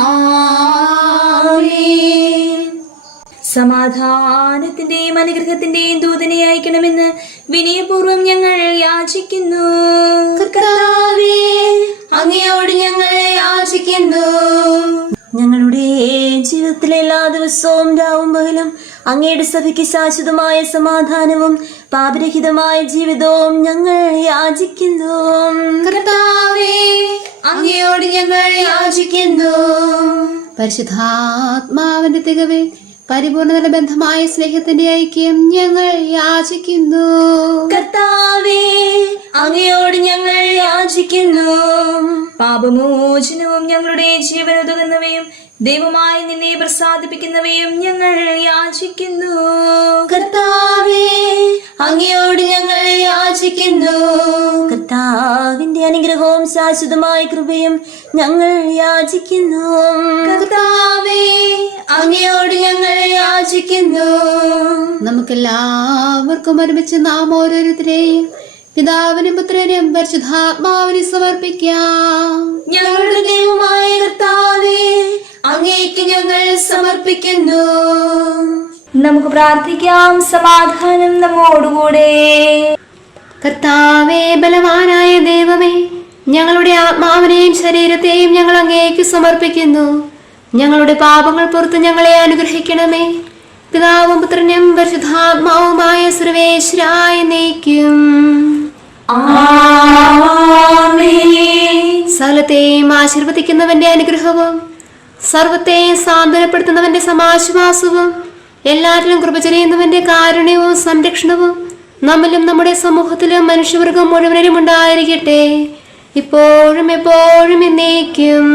ആമേൻ. സമാധാനത്തിന്റെയും അനുഗ്രഹത്തിന്റെയും ദൂതനെ അയക്കണമെന്ന് വിനയപൂർവ്വം ഞങ്ങൾ യാചിക്കുന്നു. കർത്താവേ, അങ്ങയോട് ഞങ്ങൾ യാചിക്കുന്നു. ഞങ്ങളുടെ ജീവിതത്തിലെ എല്ലാ ദിവസവും രാവും പകലും അങ്ങയുടെ സഭയ്ക്ക് ശാശ്വതമായ സമാധാനവും പാപരഹിതമായ ജീവിതവും ഞങ്ങൾ യാചിക്കുന്നു. കർത്താവേ, അങ്ങയോട് ഞങ്ങൾ യാചിക്കുന്നു. പരിശുദ്ധാത്മാവിന്റെ തികവിൽ പരിപൂർണതല ബന്ധമായ സ്നേഹത്തിന്റെ ഐക്യം ഞങ്ങൾ യാചിക്കുന്നു. കർത്താവേ, അങ്ങയോട് ഞങ്ങൾ യാചിക്കുന്നു. പാപമോചനവും ഞങ്ങളുടെ ജീവനുതകുന്നവയും ദൈവമായി നിന്നെ പ്രസാദിപ്പിക്കുന്നവയും ഞങ്ങൾ യാചിക്കുന്നു. കർത്താവേ, അങ്ങയോട് ഞങ്ങൾ യാചിക്കുന്നു. കർത്താവിന്റെ അനുഗ്രഹവും ശാശ്വതമായ കൃപയും ഞങ്ങൾ യാചിക്കുന്നു. കർത്താവേ, അങ്ങയോട് ഞങ്ങൾ യാചിക്കുന്നു. നമുക്കെല്ലാവർക്കും ഒരുമിച്ച് നാം ഓരോരുത്തരെയും പിതാവിനും പുത്രനും പരിശുദ്ധാത്മാവിനെ സമർപ്പിക്കാം. ഞങ്ങളുടെ ദൈവമായ കർത്താവേ, അങ്ങേക്ക് ഞങ്ങൾ സമർപ്പിക്കുന്നു. നമുക്ക് പ്രാർത്ഥിക്കാം. സമാധാനം നമ്മോടുകൂടെ. കർത്താവേ, ബലവാനായ ദൈവമേ, ഞങ്ങളുടെ ആത്മാവിനെയും ശരീരത്തെയും ഞങ്ങൾ അങ്ങേക്ക് സമർപ്പിക്കുന്നു. ഞങ്ങളുടെ പാപങ്ങൾ പുറത്ത് ഞങ്ങളെ അനുഗ്രഹിക്കണമേ. പിതാവും പുത്രനും പരിശുദ്ധാത്മാവുമായ സർവേശ്വരായ എന്നേക്കും. സകലത്തെയും ആശീർവദിക്കുന്നവന്റെ അനുഗ്രഹവും സർവത്തെയും സാന്ത്വനപ്പെടുത്തുന്നവന്റെ സമാശ്വാസവും എല്ലാറ്റിലും കൃപ ചെയ്യുന്നവന്റെ കാരുണ്യവും സംരക്ഷണവും നമ്മിലും നമ്മുടെ സമൂഹത്തിലും മനുഷ്യവർഗം മുഴുവനും ഉണ്ടായിരിക്കട്ടെ, ഇപ്പോഴും എപ്പോഴും എന്നേക്കും.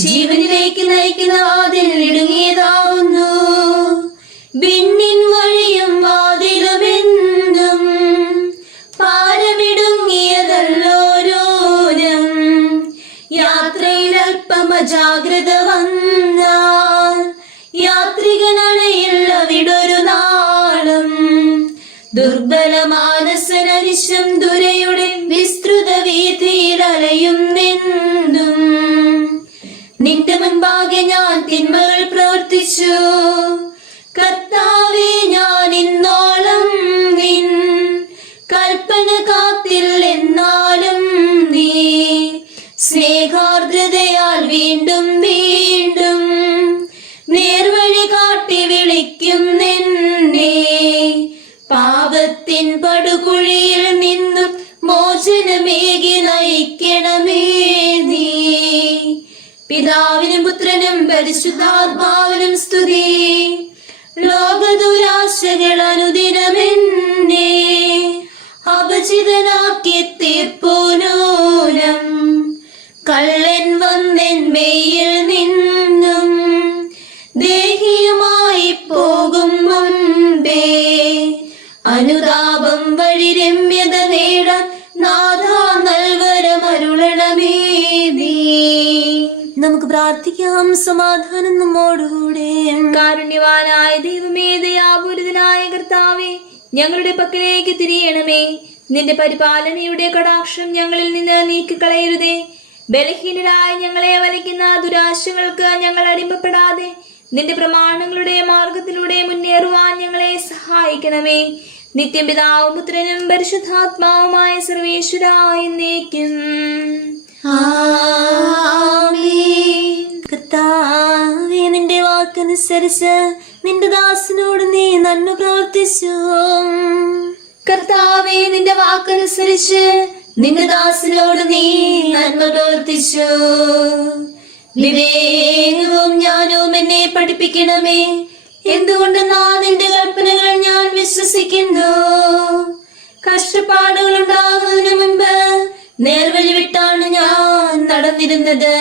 ജീവനിലേക്ക് നയിക്കുന്ന വാതിൽ ഇടുങ്ങിയതാവുന്നു. വിണ്ണിൻ വഴിയും വാതിൽ കാലം ദുർബല മാനസനരിശം ദുരയുടെ വിസ്തൃത വീഥിയിൽ അലയുന്നെന്തും. നിന്റെ മുൻപാകെ ഞാൻ തിന്മകൾ പ്രവർത്തിച്ചു. കർത്താവേ, ഞാൻ ഇന്നോളം നിൻ കൽപ്പന കാത്തില്ലെന്നാലും നീ സ്നേഹാർദ്രതയാൽ വീണ്ടും വീണ്ടും നേർവഴി കാട്ടി വിളിക്കുന്നെന്നെ. പാപത്തിൻ പടുകുഴിയിൽ നിന്നും മോചനമേകി നയിക്കണമേ നീ. പിതാവിനും പുത്രനും പരിശുദ്ധാത്മാവിനും സ്തുതി. ലോകദുരാശകൾ അനുദിനമെന്നെ അപചിതനാക്കി തീർപ്പോനൂനം. കള്ളൻ വന്നെൻ മെയ്യിൽ നിന്നും ദേഹിയുമായി പോകും മുൻപേ അനുതാപം വഴി രമ്യത നേടാൻ നാഥാ നൽവരമരുളണമേ നീ. നമുക്ക് പ്രാർത്ഥിക്കാം. സമാധാനം നമ്മോടുകൂടെ. കാരുണ്യവാനായ ദൈവമേ, ദയാപൂരിതനായ കർത്താവേ, ഞങ്ങളുടെ പക്കലേക്ക് തിരിയണമേ. നിന്റെ പരിപാലനയുടെ കടാക്ഷം ഞങ്ങളിൽ നിന്ന് നീക്കിക്കളയരുതേ. ബലഹീനരായ ഞങ്ങളെ വലയ്ക്കുന്ന ദുരാശകൾക്ക് ഞങ്ങൾ അടിമപ്പെടാതെ നിന്റെ പ്രമാണങ്ങളുടെ മാർഗത്തിലൂടെ മുന്നേറുവാൻ ഞങ്ങളെ സഹായിക്കണമേ. നിത്യം പിതാവും പുത്രനും പരിശുദ്ധാത്മാവുമായ സർവേശ്വരാ എന്നേക്കും. കർത്താവേ, നിന്റെ വാക്കനുസരിച്ച് നിന്റെ ദാസനോട് നീ നന്മ പ്രവർത്തിച്ചു. കർത്താവേ, നിന്റെ വാക്കനുസരിച്ച് നിന്റെ ദാസനോട് നീ നന്മ പ്രവർത്തിച്ചു. വിവേകവും ജ്ഞാനവും എന്നെ പഠിപ്പിക്കണമേ. എന്തുകൊണ്ടെന്നാ നിന്റെ കൽപ്പനകൾ ഞാൻ വിശ്വസിക്കുന്നു. കഷ്ടപ്പാടുകൾ ഉണ്ടാകുന്നതിന് മുൻപ് നേർവഴി വിട്ടാണ് ഞാൻ നടന്നിരുന്നത്.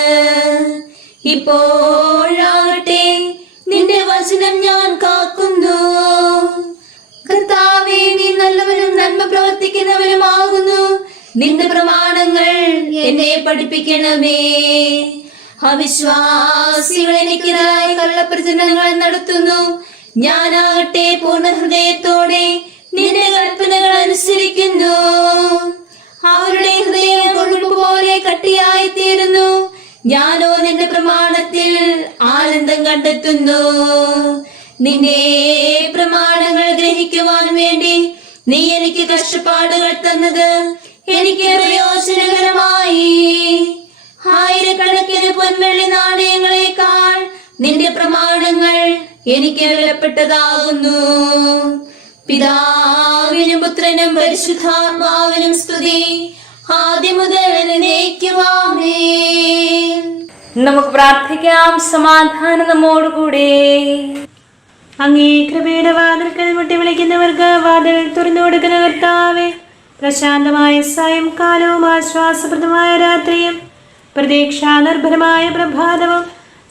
ഇപ്പോഴാകട്ടെ നിന്റെ വചനം ഞാൻ കാക്കുന്നു. കർത്താവേ, നീ നല്ലവനും നന്മ പ്രവർത്തിക്കുന്നവനുമാകുന്നു. നിന്റെ പ്രമാണങ്ങൾ എന്നെ പഠിപ്പിക്കണമേ. അവിശ്വാസികൾ എനിക്കെതിരായി കള്ളപ്രചരണങ്ങൾ നടത്തുന്നു. ഞാനാകട്ടെ പൂർണ്ണ ഹൃദയത്തോടെ നിന്റെ കൽപ്പനകൾ അനുസരിക്കുന്നു. അവരുടെ ഹൃദയം കൊഴുപ്പ് പോലെ കട്ടിയായി തീരുന്നു. ഞാനോ നിന്റെ പ്രമാണത്തിൽ ആനന്ദം കണ്ടെത്തുന്നു. നിന്റെ പ്രമാണങ്ങൾ ഗ്രഹിക്കുവാൻ വേണ്ടി നീ എനിക്ക് കഷ്ടപ്പാടുകൾ തന്നത് എനിക്ക് പ്രയോജനകരമായി. ആയിരക്കണക്കിന് പൊൻവെള്ളി നാണയങ്ങളെക്കാൾ നിന്റെ പ്രമാണങ്ങൾ എനിക്ക് വിലപ്പെട്ടതാകുന്നു. പിതാവിനും പുത്രനും പരിശുദ്ധാത്മാവിനും സ്തുതി, ആദ്യം മുതൽ എന്നേക്കും ആമേൻ. നമുക്ക് പ്രാർത്ഥിക്കാം. സമാധാനം നമ്മോടുകൂടെ. അങ്ങേ കൃപയുടെ വാതിൽക്കൽ മുട്ടി വിളിക്കുന്നവർക്ക് വാതിൽ തുറന്നു കൊടുക്കുന്ന കർത്താവേ, പ്രശാന്തമായ സായംകാലവും ആശ്വാസപ്രദമായ രാത്രിയും പ്രതീക്ഷാനിർഭരമായ പ്രഭാതവും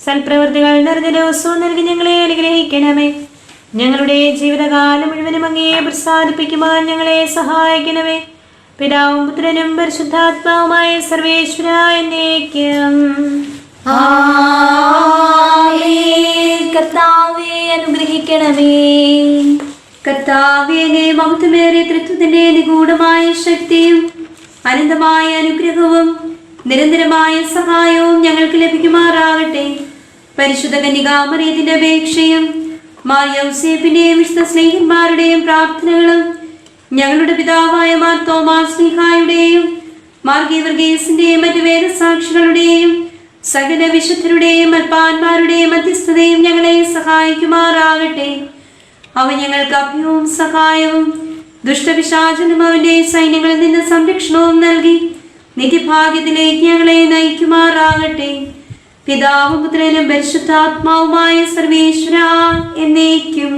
സൽപ്രവൃത്തികൾ നിറഞ്ഞ ദിവസവും നൽകി ഞങ്ങളെ അനുഗ്രഹിക്കണമേ. ഞങ്ങളുടെ ജീവിതകാലം മുഴുവനും അങ്ങയെ പ്രസാദിപ്പിക്കുവാൻ ഞങ്ങളെ സഹായിക്കണമേ. പിതാവും പുത്രനും പരിശുദ്ധാത്മാവുമായ സർവേശ്വരാ എന്നേക്കും. കർത്താവേ, അനുഗ്രഹിക്കണമേ. കർത്താവേ, അങ്ങേ മഹത്വമേറിയ തൃത്വത്തിന്റെ നിഗൂഢമായ ശക്തിയും അനന്തമായ അനുഗ്രഹവും നിരന്തരമായ സഹായവും ഞങ്ങൾക്ക് ലഭിക്കുമാറാകട്ടെ. പരിശുദ്ധ കന്യകാമറിയത്തിന്റെ അപേക്ഷയും മാർ യൗസേപ്പിന്റെയും വിശുദ്ധ സ്നേഹിതന്മാരുടെയും പ്രാർത്ഥനകളും ഞങ്ങളുടെ പിതാവായ മാർ തോമാസ് ശ്ലീഹായുടെയും മാർ ഗീവർഗീസിന്റെയും മറ്റു വേദസാക്ഷികളുടെയും സകല വിശുദ്ധരുടെയും അൽപ്പാന്മാരുടെയും മധ്യസ്ഥതയും ഞങ്ങളെ സഹായിക്കുമാറാകട്ടെ. അവ ഞങ്ങൾക്ക് അഭയവും സഹായവും ദുഷ്ടപിശാചനും അവന്റെ സൈന്യങ്ങളിൽ നിന്ന് സംരക്ഷണവും നൽകി നിത്യഭാഗ്യത്തിലേക്ക് ഞങ്ങളെ നയിക്കുമാറാകട്ടെ. പിതാവും പുത്രനും പരിശുദ്ധാത്മാവുമായ സർവേശ്വരാ എന്നേക്കും.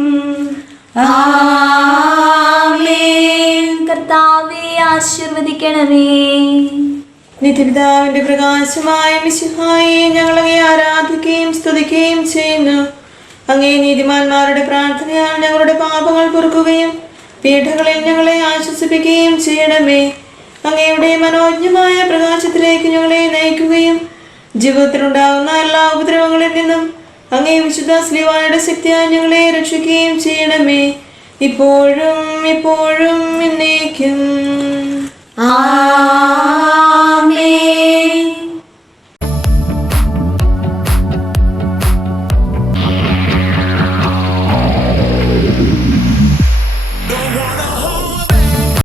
കർത്താവേ, ആശീർവദിക്കണമേ. നിത്യപിതാവിന്റെ പ്രകാശമായ മിശിഹായെ ഞങ്ങളെ ആരാധിക്കുകയും സ്തുതിക്കുകയും ചെയ്യുന്നു. അങ്ങേ നീതിമാന്മാരുടെ പ്രാർത്ഥനയാൽ ഞങ്ങളുടെ പാപങ്ങൾ പൊറുക്കുകയും പീഠകളിൽ ഞങ്ങളെ ആശ്വസിപ്പിക്കുകയും ചെയ്യണമേ. അങ്ങയുടെ മനോജ്ഞമായ പ്രകാശത്തിലേക്ക് ഞങ്ങളെ നയിക്കുകയും ജീവിതത്തിലുണ്ടാകുന്ന എല്ലാ ഉപദ്രവങ്ങളിൽ നിന്നും അങ്ങേ വിശുദ്ധ ശ്ലീഹായുടെ ശക്തിയാൽ ഞങ്ങളെ രക്ഷിക്കുകയും ചെയ്യണമേ. ഇപ്പോഴും ഇപ്പോഴും എന്നേക്കും. ആമേൻ.